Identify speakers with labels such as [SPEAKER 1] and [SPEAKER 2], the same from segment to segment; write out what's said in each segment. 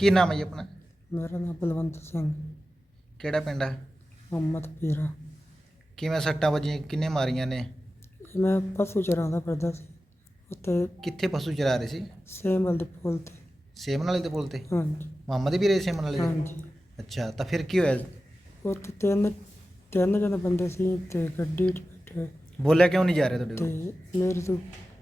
[SPEAKER 1] ਕੀ ਨਾਮ ਹੈ ਜੀ ਆਪਣਾ?
[SPEAKER 2] ਮੇਰਾ ਨਾਮ ਬਲਵੰਤ ਸਿੰਘ,
[SPEAKER 1] ਕਿਹੜਾ ਪਿੰਡ ਹੈ?
[SPEAKER 2] ਮੁਹੰਮਦ ਪੀਰਾ।
[SPEAKER 1] ਕਿਵੇਂ ਸੱਟਾਂ ਵੱਜੀਆਂ, ਕਿੰਨੇ ਮਾਰੀਆਂ ਨੇ?
[SPEAKER 2] ਮੈਂ ਪਸ਼ੂ ਚਰਾਉਂਦਾ ਫਿਰਦਾ ਸੀ ਉੱਥੇ
[SPEAKER 1] ਕਿੱਥੇ ਪਸ਼ੂ ਚਰਾ ਰਹੇ ਸੀ?
[SPEAKER 2] ਸੇਮਲ ਦੇ ਪੁੱਲ 'ਤੇ।
[SPEAKER 1] ਸੇਮਨ ਵਾਲੇ ਦੇ ਪੁੱਲ ਤੇ?
[SPEAKER 2] ਹਾਂਜੀ
[SPEAKER 1] ਮੁਹੰਮਦ ਵੀਰੇ ਸੇਮਨ ਵਾਲੇ ਦੇ?
[SPEAKER 2] ਹਾਂਜੀ।
[SPEAKER 1] ਅੱਛਾ, ਤਾਂ ਫਿਰ ਕੀ ਹੋਇਆ?
[SPEAKER 2] ਉੱਥੇ ਤਿੰਨ ਜਣੇ ਬੰਦੇ ਸੀ ਅਤੇ ਗੱਡੀ 'ਚ ਬੈਠੇ ਹੋਏ
[SPEAKER 1] ਬੋਲਿਆ ਕਿਉਂ ਨਹੀਂ ਜਾ ਰਿਹਾ ਤੁਹਾਡੇ ਕੋਲ?
[SPEAKER 2] ਅਤੇ ਮੇਰੇ ਤੋਂ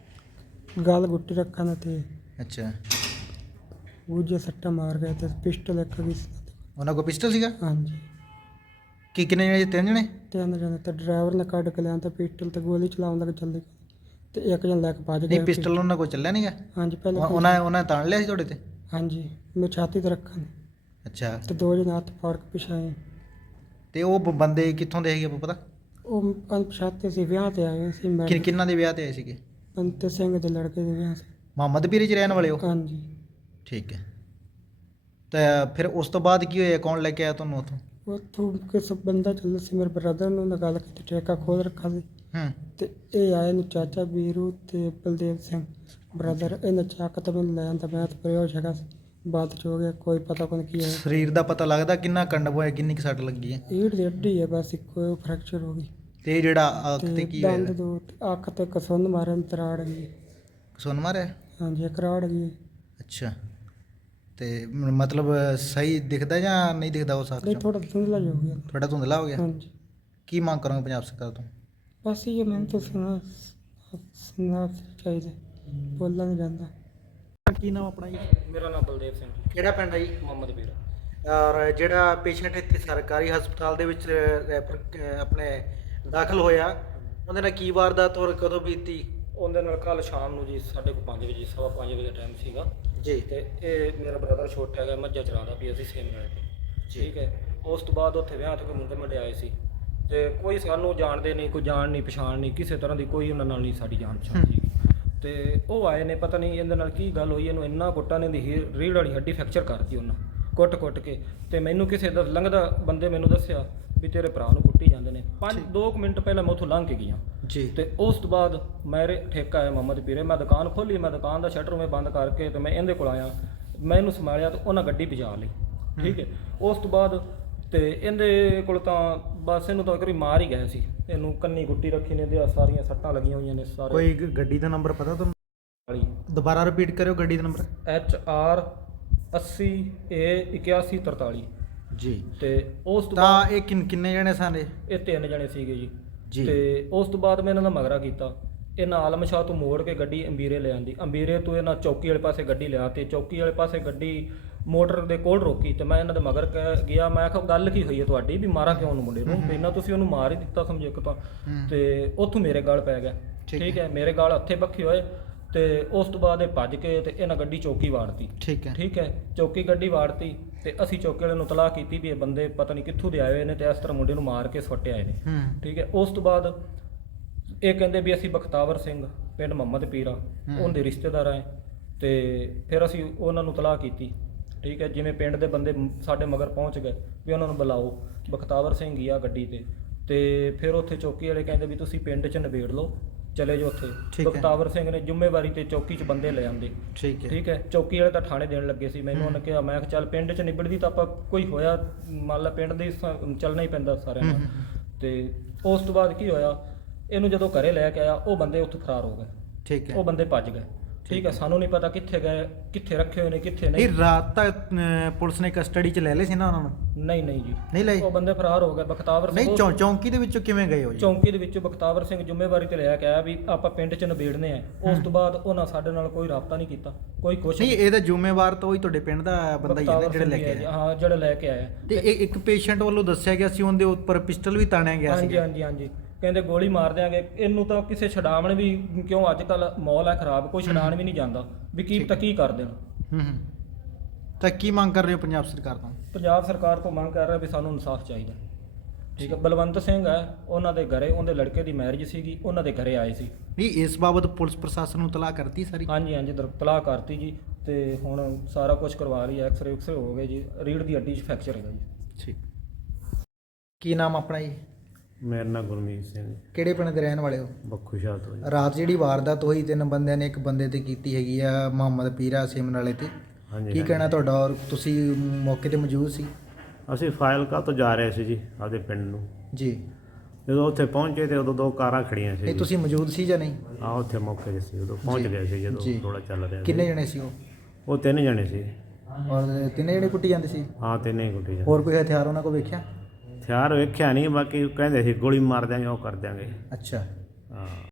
[SPEAKER 2] ਗਲ ਗੁੱਟੀ ਰੱਖਣ ਅਤੇ
[SPEAKER 1] ਅੱਛਾ,
[SPEAKER 2] ਦੂਜੇ ਸੱਟਾਂ ਮਾਰ ਗਏ ਅਤੇ ਪਿਸਟਲ ਇੱਕ ਵੀ ਸੀ।
[SPEAKER 1] ਉਹਨਾਂ ਕੋਲ ਪਿਸਟਲ ਸੀਗਾ?
[SPEAKER 2] ਹਾਂਜੀ,
[SPEAKER 1] ਕੀ ਕਿੰਨੇ ਜਣੇ ਸੀ? 3 ਜਣੇ?
[SPEAKER 2] ਤਿੰਨ ਜਣੇ ਤਾਂ ਡਰਾਈਵਰ ਨੇ ਕੱਢ ਕੇ ਲਿਆਂਦਾ ਪਿਸਟਲ ਤੇ ਗੋਲੀ ਚਲਾਉਣ ਲੱਗ ਜਲਦੀ ਅਤੇ ਇੱਕ ਜਣਾ ਲੈ ਕੇ ਭੱਜ
[SPEAKER 1] ਨਹੀਂ,
[SPEAKER 2] ਗਿਆ।
[SPEAKER 1] ਪਿਸਟਲ ਉਹਨਾਂ ਕੋਲ ਚੱਲਿਆ ਨਹੀਂਗਾ?
[SPEAKER 2] ਹਾਂਜੀ ਪਹਿਲਾਂ
[SPEAKER 1] ਉਹਨਾਂ ਤਾਣ ਲਿਆ ਸੀ ਤੁਹਾਡੇ ਤੇ?
[SPEAKER 2] ਹਾਂਜੀ, ਮੇਰੇ ਛਾਤੀ 'ਤੇ ਰੱਖਣ
[SPEAKER 1] ਅੱਛਾ,
[SPEAKER 2] ਅਤੇ ਦੋ ਜਣੇ ਹੱਥ ਫਾੜ ਕੇ ਪਿਛਾਏ।
[SPEAKER 1] ਤੇ ਉਹ ਬੰਦੇ ਕਿੱਥੋਂ ਦੇ ਹੈਗੇ ਪਤਾ?
[SPEAKER 2] ਉਹ ਅਣਪਛਾਤੇ ਸੀ, ਵਿਆਹ 'ਤੇ ਆਏ ਹੋਏ ਸੀ। ਮੈਂ
[SPEAKER 1] ਕਿੰਨਾਂ ਦੇ ਵਿਆਹ ਤੇ ਆਏ ਸੀਗੇ?
[SPEAKER 2] ਬੰਤੇ ਸਿੰਘ ਦੇ ਲੜਕੇ ਦੇ ਵਿਆਹ ਸੀ।
[SPEAKER 1] ਮੁਹੰਮਦ ਪੀਰੇ 'ਚ ਰਹਿਣ ਵਾਲੇ ਹੋ?
[SPEAKER 2] ਹਾਂਜੀ।
[SPEAKER 1] ਠੀਕ ਹੈ, ਤਾਂ ਫਿਰ ਉਸ ਤੋਂ ਬਾਅਦ ਕੀ ਹੋਇਆ? ਕੌਣ ਲੈ ਕੇ ਆਇਆ ਤੁਹਾਨੂੰ ਉੱਥੋਂ?
[SPEAKER 2] ਉੱਥੋਂ ਕਿਸ ਬੰਦਾ ਚੱਲਦਾ ਸੀ, ਮੇਰੇ ਬ੍ਰਦਰ ਨੂੰ ਗੱਲ ਕੀਤੀ, ਠੇਕਾ ਖੋਲ੍ਹ ਰੱਖਾ ਸੀ ਅਤੇ ਇਹ ਆਏ ਨੂੰ ਚਾਚਾ ਵੀਰੂ ਅਤੇ ਬਲਦੇਵ ਸਿੰਘ ਬ੍ਰਦਰ। ਇਹਨੇ ਚੱਕ ਤਾਂ ਮੈਨੂੰ ਲੈ ਆਂਦਾ, ਮੈਂ ਤਾਂ ਪ੍ਰਯੋਜ ਹੈਗਾ ਸੀ, ਬਾਅਦ 'ਚ ਹੋ ਗਿਆ ਕੋਈ ਪਤਾ ਕੋਣ ਕੀ ਹੋਇਆ।
[SPEAKER 1] ਸਰੀਰ ਦਾ ਪਤਾ ਲੱਗਦਾ ਕਿੰਨਾ ਕੰਡਮ ਹੋਇਆ, ਕਿੰਨੀ ਕੁ ਸੱਟ ਲੱਗੀ ਹੈ?
[SPEAKER 2] ਰੀੜ ਦੀ ਹੱਡੀ ਹੈ ਬਸ, ਇੱਕੋ ਫ੍ਰੈਕਚਰ ਹੋ ਗਈ
[SPEAKER 1] ਤੇ ਇਹ ਜਿਹੜਾ ਅੱਖ ਤੇ ਕੀ
[SPEAKER 2] ਦੰਦ
[SPEAKER 1] ਹੋਇਆ?
[SPEAKER 2] ਦੋ ਅੱਖ ਤੇ ਕਸੁੰਨ ਮਾਰਨ ਤਰਾੜ ਗਈ।
[SPEAKER 1] ਸੁਣ ਮਾਰਿਆ?
[SPEAKER 2] ਹਾਂਜੀ, ਇੱਕ ਰਾੜ ਗਈ।
[SPEAKER 1] ਅੱਛਾ, ਤੇ ਮਤਲਬ ਸਹੀ ਦਿਖਦਾ ਜਾਂ ਨਹੀਂ ਦਿਖਦਾ ਉਸ ਅੱਖ
[SPEAKER 2] ਨਹੀਂ,
[SPEAKER 1] ਚੋਂ?
[SPEAKER 2] ਥੋੜਾ ਧੁੰਦਲਾ ਜਿਹਾ ਹੋ ਗਿਆ।
[SPEAKER 1] ਥੋੜਾ ਧੁੰਦਲਾ ਹੋ ਗਿਆ?
[SPEAKER 2] ਹਾਂਜੀ,
[SPEAKER 1] ਕੀ ਮੰਗ ਕਰਾਂਗੇ ਪੰਜਾਬ ਸਰਕਾਰ ਤੋਂ?
[SPEAKER 2] ਬਸ ਇਹ ਮੈਨੂੰ ਤਾਂ ਸੁਣਨਾ ਚਾਹੀਦਾ, ਬੋਲਣਾ ਨਹੀਂ ਜਾਂਦਾ।
[SPEAKER 1] ਕੀ ਨਾਮ ਆਪਣਾ ਜੀ?
[SPEAKER 3] ਮੇਰਾ ਨਾਮ ਬਲਦੇਵ ਸਿੰਘ ਜੀ,
[SPEAKER 1] ਕਿਹੜਾ ਪਿੰਡ ਹੈ ਜੀ?
[SPEAKER 3] ਮੁਹੰਮਦ ਪੀਰਾ।
[SPEAKER 1] ਔਰ ਜਿਹੜਾ ਪੇਸ਼ੈਂਟ ਇੱਥੇ ਸਰਕਾਰੀ ਹਸਪਤਾਲ ਦੇ ਵਿੱਚ ਆਪਣੇ ਦਾਖਲ ਹੋਇਆ, ਉਹਦੇ ਨਾਲ ਕੀ ਵਾਰਦਾਤ ਔਰ ਕਦੋਂ ਬੀਤੀ?
[SPEAKER 3] ਉਹਦੇ ਨਾਲ ਕੱਲ ਸ਼ਾਮ ਨੂੰ ਜੀ 5:30 ਵਜੇ, 5:15 ਵਜੇ ਦਾ ਟਾਈਮ ਸੀਗਾ
[SPEAKER 1] ਜੀ।
[SPEAKER 3] ਤੇ ਇਹ ਮੇਰਾ ਬ੍ਰਦਰ ਛੋਟਾ ਹੈਗਾ, ਮੱਝਾਂ ਚਰਾਉਂਦਾ ਵੀ ਅਸੀਂ ਸੇਮ ਨਾਲ ਠੀਕ ਹੈ। ਉਸ ਤੋਂ ਬਾਅਦ ਉੱਥੇ ਵਿਆਹ 'ਤੇ ਕੋਈ ਮੁੰਡੇ ਆਏ ਸੀ ਤੇ ਕੋਈ ਸਾਨੂੰ ਜਾਣਦੇ ਨਹੀਂ, ਕੋਈ ਜਾਣ ਨਹੀਂ ਪਛਾਣ ਨਹੀਂ, ਕਿਸੇ ਤਰ੍ਹਾਂ ਦੀ ਕੋਈ ਉਹਨਾਂ ਨਾਲ ਨਹੀਂ ਸਾਡੀ ਜਾਣ ਪਛਾਣ ਸੀਗੀ। ਤੇ ਉਹ ਆਏ ਨੇ, ਪਤਾ ਨਹੀਂ ਇਹਦੇ ਨਾਲ ਕੀ ਗੱਲ ਹੋਈ, ਇਹਨੂੰ ਇੰਨਾ ਕੁੱਟਾਂ ਨੇ ਦੀ ਰੀੜ ਵਾਲੀ ਹੱਡੀ ਫ੍ਰੈਕਚਰ ਕਰਤੀ ਉਹਨਾਂ ਕੁੱਟ ਕੇ। ਤੇ ਮੈਨੂੰ ਕਿਸੇ ਦਾ ਲੰਘਦਾ ਬੰਦੇ ਮੈਨੂੰ ਦੱਸਿਆ ਵੀ ਤੇਰੇ ਭਰਾ ਨੂੰ ਕੁੱਟੀ ਜਾਂਦੇ ਨੇ। 2 ਮਿੰਟ ਪਹਿਲਾਂ ਮੈਂ ਉੱਥੋਂ ਲੰਘ ਕੇ ਗਿਆ
[SPEAKER 1] ਜੀ।
[SPEAKER 3] ਤੇ ਉਸ ਤੋਂ ਬਾਅਦ ਮੇਰੇ ਠੇਕਾ ਹੈ ਮੁਹੰਮਦ ਪੀਰੇ, ਮੈਂ ਦੁਕਾਨ ਖੋਲ੍ਹੀ, ਮੈਂ ਦੁਕਾਨ ਦਾ ਸ਼ਟਰ ਮੈਂ ਬੰਦ ਕਰਕੇ ਤੇ ਮੈਂ ਇਹਦੇ ਕੋਲ ਆਇਆ, ਮੈਂ ਇਹਨੂੰ ਸੰਭਾਲਿਆ ਤੇ ਉਹਨਾਂ ਗੱਡੀ ਭਜਾ ਲਈ। ਠੀਕ ਹੈ, ਉਸ ਤੋਂ ਬਾਅਦ ਤੇ ਇਹਦੇ ਕੋਲ ਤਾਂ ਬਸ ਇਹਨੂੰ ਤਾਂ ਇੱਕ ਵਾਰੀ ਮਾਰ ਹੀ ਗਿਆ ਸੀ, ਇਹਨੂੰ ਕੰਨੀ ਗੁੱਟੀ ਰੱਖੀ ਨੇ, ਇਹਦੇ ਸਾਰੀਆਂ ਸੱਟਾਂ ਲੱਗੀਆਂ ਹੋਈਆਂ ਨੇ ਸਾਰੇ।
[SPEAKER 1] ਕੋਈ ਗੱਡੀ ਦਾ ਨੰਬਰ ਪਤਾ ਤੁਹਾਨੂੰ? ਦੁਬਾਰਾ ਰਿਪੀਟ ਕਰਿਓ ਗੱਡੀ ਦਾ ਨੰਬਰ।
[SPEAKER 3] HR 80A8143
[SPEAKER 1] ਜੀ।
[SPEAKER 3] ਤੇ ਉਸ ਤੋਂ
[SPEAKER 1] ਤਾਂ
[SPEAKER 3] ਬਾਅਦ
[SPEAKER 1] ਇਹ ਕਿੰਨੇ ਜਣੇ ਸਨ ਇਹ?
[SPEAKER 3] ਇਹ 3 ਜਣੇ ਸੀਗੇ ਜੀ।
[SPEAKER 1] ਜੀ।
[SPEAKER 3] ਤੇ ਉਸ ਤੋਂ ਬਾਅਦ ਮੈਂ ਇਹਨਾਂ ਦਾ ਮਗਰਾ ਕੀਤਾ, ਇਹਨਾਂ ਆਲਮ ਸ਼ਾਹ ਤੋਂ ਮੋੜ ਕੇ ਗੱਡੀ ਅੰਬੀਰੇ ਲੈ ਆਂਦੀ, ਅੰਬੀਰੇ ਤੋਂ ਇਹਨਾਂ ਚੌਕੀ ਵਾਲੇ ਪਾਸੇ ਗੱਡੀ ਲਿਆ ਤੇ ਚੌਕੀ ਵਾਲੇ ਪਾਸੇ ਗੱਡੀ ਮੋਟਰ ਦੇ ਕੋਲ ਰੋਕੀ ਤੇ ਮੈਂ ਇਹਨਾਂ ਦੇ ਮਗਰ ਗਿਆ। ਮੈਂ ਕਿਹਾ ਗੱਲ ਕੀ ਹੋਈ ਹੈ ਤੁਹਾਡੀ, ਵੀ ਮਾਰਾ ਕਿਉਂ ਉਹਨੂੰ ਮੁੰਡੇ ਨੂੰ? ਪਹਿਲਾਂ ਤੁਸੀਂ ਉਹਨੂੰ ਮਾਰ ਹੀ ਦਿੱਤਾ ਸਮਝੋ ਇੱਕ ਤਾਂ। ਤੇ ਉੱਥੋਂ ਮੇਰੇ ਗਲ ਪੈ ਗਿਆ। ਠੀਕ ਹੈ, ਮੇਰੇ ਗਲ ਹੱਥੇ ਬੱਖੀ ਹੋਏ ਤੇ ਉਸ ਤੋਂ ਬਾਅਦ ਇਹ ਭੱਜ ਕੇ ਤੇ ਇਹਨਾਂ ਗੱਡੀ ਚੌਕੀ ਵਾੜਤੀ।
[SPEAKER 1] ਠੀਕ ਹੈ,
[SPEAKER 3] ਚੌਕੀ ਗੱਡੀ ਵਾੜਤੀ ਤੇ ਅਸੀਂ ਚੌਕੀ ਵਾਲੇ ਨੂੰ ਤਲਾਹ ਕੀਤੀ ਵੀ ਇਹ ਬੰਦੇ ਪਤਾ ਨਹੀਂ ਕਿੱਥੋਂ ਦੇ ਆਏ ਹੋਏ ਨੇ ਤੇ ਇਸ ਤਰ੍ਹਾਂ ਮੁੰਡੇ ਨੂੰ ਮਾਰ ਕੇ ਸੁੱਟੇ ਆਏ ਨੇ। ਠੀਕ ਹੈ, ਉਸ ਤੋਂ ਬਾਅਦ ਇਹ ਕਹਿੰਦੇ ਵੀ ਅਸੀਂ ਬਖਤਾਵਰ ਸਿੰਘ ਪਿੰਡ ਮੁਹੰਮਦ ਪੀਰਾ ਉਹਦੇ ਰਿਸ਼ਤੇਦਾਰ ਆਏ ਤੇ ਫਿਰ ਅਸੀਂ ਉਹਨਾਂ ਨੂੰ ਤਲਾਹ ਕੀਤੀ। ਠੀਕ ਹੈ, ਜਿਵੇਂ ਪਿੰਡ ਦੇ ਬੰਦੇ ਸਾਡੇ ਮਗਰ ਪਹੁੰਚ ਗਏ ਵੀ ਉਹਨਾਂ ਨੂੰ ਬੁਲਾਓ, ਬਖਤਾਵਰ ਸਿੰਘ ਹੀ ਆ ਗੱਡੀ ਤੇ ਫਿਰ ਉੱਥੇ ਚੌਕੀ ਵਾਲੇ ਕਹਿੰਦੇ ਵੀ ਤੁਸੀਂ ਪਿੰਡ 'ਚ ਨਿਬੇੜ ਲਓ, ਚਲੇ ਜਾਓ ਉੱਥੇ। ਬਖਤਾਵਰ ਸਿੰਘ ਨੇ ਜ਼ਿੰਮੇਵਾਰੀ ਤੇ ਚੌਕੀ 'ਚ ਬੰਦੇ ਲੈ ਆਂਦੇ। ਠੀਕ ਹੈ, ਚੌਕੀ ਵਾਲੇ ਤਾਂ ਥਾਣੇ ਦੇਣ ਲੱਗੇ ਸੀ ਮੈਨੂੰ। ਉਹਨੇ ਕਿਹਾ, ਮੈਂ ਕਿਹਾ ਚੱਲ ਪਿੰਡ 'ਚ ਨਿਬੜਦੀ ਤਾਂ ਆਪਾਂ ਕੋਈ ਹੋਇਆ ਮੰਨ ਲਾ ਪਿੰਡ ਦੇ ਚੱਲਣਾ ਹੀ ਪੈਂਦਾ ਸਾਰਿਆਂ ਨਾਲ। ਤੇ ਉਸ ਤੋਂ ਬਾਅਦ ਕੀ ਹੋਇਆ, ਇਹਨੂੰ ਜਦੋਂ ਘਰੇ ਲੈ ਕੇ ਆਇਆ ਉਹ ਬੰਦੇ ਉੱਥੋਂ ਫਰਾਰ ਹੋ ਗਏ।
[SPEAKER 1] ਠੀਕ ਹੈ,
[SPEAKER 3] ਉਹ ਬੰਦੇ ਭੱਜ ਗਏ। ਠੀਕ ਹੈ, ਸਾਨੂੰ ਨਹੀਂ ਪਤਾ ਕਿੱਥੇ ਗਏ, ਕਿੱਥੇ ਰੱਖੇ ਹੋਏ ਨੇ, ਕਿੱਥੇ ਨਹੀਂ।
[SPEAKER 1] ਇਹ ਰਾਤ ਤੱਕ ਪੁਲਿਸ ਨੇ ਕਸਟਡੀ 'ਚ ਲੈ ਲਏ ਸੀ ਨਾ ਉਹਨਾਂ ਨੂੰ?
[SPEAKER 3] ਨਹੀਂ ਜੀ,
[SPEAKER 1] ਨਹੀਂ ਲਏ।
[SPEAKER 3] ਉਹ ਬੰਦੇ ਫਰਾਰ ਹੋ ਗਏ। ਬਖਤਾਵਰ ਸਿੰਘ
[SPEAKER 1] ਨਹੀਂ, ਚੌਂਕੀ ਦੇ ਵਿੱਚੋਂ ਕਿਵੇਂ ਗਏ ਹੋ ਜੀ?
[SPEAKER 3] ਚੌਂਕੀ ਦੇ ਵਿੱਚੋਂ ਬਖਤਾਵਰ ਸਿੰਘ ਜ਼ਿੰਮੇਵਾਰੀ ਤੇ ਲਿਆ ਕੇ ਆਇਆ ਵੀ ਆਪਾਂ ਪਿੰਡ 'ਚ ਨਿਬੇੜਨੇ ਆ। ਉਸ ਤੋਂ ਬਾਅਦ ਉਹਨਾਂ ਸਾਡੇ ਨਾਲ ਕੋਈ ਰਾਬਤਾ ਨਹੀਂ ਕੀਤਾ, ਕੋਈ ਕੁਛ
[SPEAKER 1] ਨਹੀਂ। ਇਹਦਾ ਜ਼ਿੰਮੇਵਾਰ ਤਾਂ ਉਹੀ ਤੁਹਾਡੇ ਪਿੰਡ ਦਾ ਬੰਦਾ ਹੀ ਹੈ ਜਿਹੜਾ ਲੈ ਕੇ ਆਇਆ?
[SPEAKER 3] ਹਾਂ, ਜਿਹੜਾ ਲੈ ਕੇ ਆਇਆ।
[SPEAKER 1] ਤੇ ਇੱਕ ਪੇਸ਼ੈਂਟ ਵੱਲੋਂ ਦੱਸਿਆ ਗਿਆ ਸੀ ਉਹਦੇ ਉੱਪਰ ਪਿਸਟਲ ਵੀ ਤਾਣਿਆ ਗਿਆ ਸੀ?
[SPEAKER 3] ਹਾਂਜੀ, ਕਹਿੰਦੇ ਗੋਲੀ ਮਾਰ ਦਿਆਂਗੇ ਇਹਨੂੰ। ਤਾਂ ਕਿਸੇ ਛਡਾਵਣ ਵੀ, ਕਿਉਂ ਅੱਜ ਕੱਲ ਮਾਹੌਲ ਹੈ ਖਰਾਬ, ਕੋਈ ਛਡਾਣ ਵੀ ਨਹੀਂ ਜਾਂਦਾ ਵੀ ਕੀ ਤਾਂ ਕੀ ਕਰ ਦੇਣ।
[SPEAKER 1] ਤਾਂ ਕੀ ਮੰਗ ਕਰ ਰਹੇ ਹੋ ਪੰਜਾਬ ਸਰਕਾਰ ਤੋਂ?
[SPEAKER 3] ਪੰਜਾਬ ਸਰਕਾਰ ਤੋਂ ਮੰਗ ਕਰ ਰਿਹਾ ਵੀ ਸਾਨੂੰ ਇਨਸਾਫ ਚਾਹੀਦਾ। ਠੀਕ ਹੈ, ਬਲਵੰਤ ਸਿੰਘ ਹੈ, ਉਹਨਾਂ ਦੇ ਘਰੇ ਉਹਦੇ ਲੜਕੇ ਦੀ ਮੈਰਿਜ ਸੀਗੀ, ਉਹਨਾਂ ਦੇ ਘਰੇ ਆਏ ਸੀ।
[SPEAKER 1] ਨਹੀਂ, ਇਸ ਬਾਬਤ ਪੁਲਿਸ ਪ੍ਰਸ਼ਾਸਨ ਨੂੰ ਤਲਾਹ ਕਰਤੀ ਸਾਰੀ?
[SPEAKER 3] ਹਾਂਜੀ, ਤਲਾਹ ਕਰਤੀ ਜੀ। ਤੇ ਹੁਣ ਸਾਰਾ ਕੁਝ ਕਰਵਾ ਰਹੀ ਹੈ, ਐਕਸਰੇ ਹੋ ਗਏ ਜੀ, ਰੀੜ ਦੀ ਹੱਡੀ 'ਚ ਫ੍ਰੈਕਚਰ ਹੈਗਾ ਜੀ।
[SPEAKER 1] ਠੀਕ। ਕੀ ਨਾਮ ਆਪਣਾ ਜੀ?
[SPEAKER 4] ਮੇਰਾ ਨਾਮ ਗੁਰਮੀਤ ਸਿੰਘ,
[SPEAKER 1] ਕਿਹੜੇ ਪਿੰਡ ਦੇ ਰਹਿਣ ਵਾਲੇ ਹੋ?
[SPEAKER 4] ਬੱਖੂ ਸ਼ਾਹ ਤੋਂ ਜੀ।
[SPEAKER 1] ਰਾਤ ਜਿਹੜੀ ਵਾਰਦਾਤ ਹੋਈ 3 ਬੰਦਿਆਂ ਨੇ ਇੱਕ ਬੰਦੇ ਤੇ ਕੀਤੀ ਹੈਗੀ ਆ, ਮੁਹੰਮਦ ਪੀਰਾ ਸਿਮਨ ਵਾਲੇ ਤੇ,
[SPEAKER 4] ਹਾਂਜੀ,
[SPEAKER 5] ਕੀ
[SPEAKER 4] ਹਾਂਜੀ।
[SPEAKER 5] ਕਹਿਣਾ ਤੁਹਾਡਾ, ਔਰ ਤੁਸੀਂ ਮੌਕੇ ਤੇ ਮੌਜੂਦ ਸੀ?
[SPEAKER 4] ਅਸੀਂ ਫਾਜ਼ਿਲਕਾ ਤੋਂ ਜਾ ਰਹੇ ਸੀ ਜੀ ਆਪਦੇ ਪਿੰਡ ਨੂੰ।
[SPEAKER 5] ਜੀ।
[SPEAKER 4] ਜਦੋਂ ਉੱਥੇ ਪਹੁੰਚੇ ਤੇ ਉਦੋਂ 2 ਕਾਰਾਂ ਖੜੀਆਂ ਸੀ
[SPEAKER 5] ਨਹੀਂ,
[SPEAKER 4] ਜੀ।
[SPEAKER 5] ਤੁਸੀਂ ਮੌਜੂਦ ਸੀ ਜਾਂ ਨਹੀਂ?
[SPEAKER 4] ਹਾਂ, ਉੱਥੇ ਮੌਕੇ 'ਤੇ ਸੀ, ਉਦੋਂ ਪਹੁੰਚ
[SPEAKER 5] ਜੀ,
[SPEAKER 4] ਗਏ ਸੀ ਜਦੋਂ
[SPEAKER 5] ਜੀ।
[SPEAKER 4] ਰੌਲਾ ਚੱਲ ਰਿਹਾ
[SPEAKER 5] ਕਿੰਨੇ
[SPEAKER 4] ਸੀ।
[SPEAKER 5] ਜਣੇ ਸੀ ਉਹ?
[SPEAKER 4] ਉਹ 3 ਜਣੇ ਸੀ।
[SPEAKER 5] ਔਰ ਤਿੰਨੇ ਜਣੇ ਕੁੱਟੀ ਜਾਂਦੇ ਸੀ?
[SPEAKER 4] ਹਾਂ, 3 ਹੀ ਗੁੱਟੀ ਜਾਂਦੇ।
[SPEAKER 5] ਹੋਰ ਕੋਈ ਹਥਿਆਰ ਉਹਨਾਂ ਕੋਲ ਵੇਖਿਆ?
[SPEAKER 4] ਹਥਿਆਰ ਵੇਖਿਆ ਨਹੀਂ, ਬਾਕੀ ਕਹਿੰਦੇ ਸੀ ਗੋਲੀ ਮਾਰ ਦਿਆਂਗੇ, ਉਹ ਕਰ ਦਿਆਂਗੇ।
[SPEAKER 5] ਅੱਛਾ।
[SPEAKER 4] ਹਾਂ।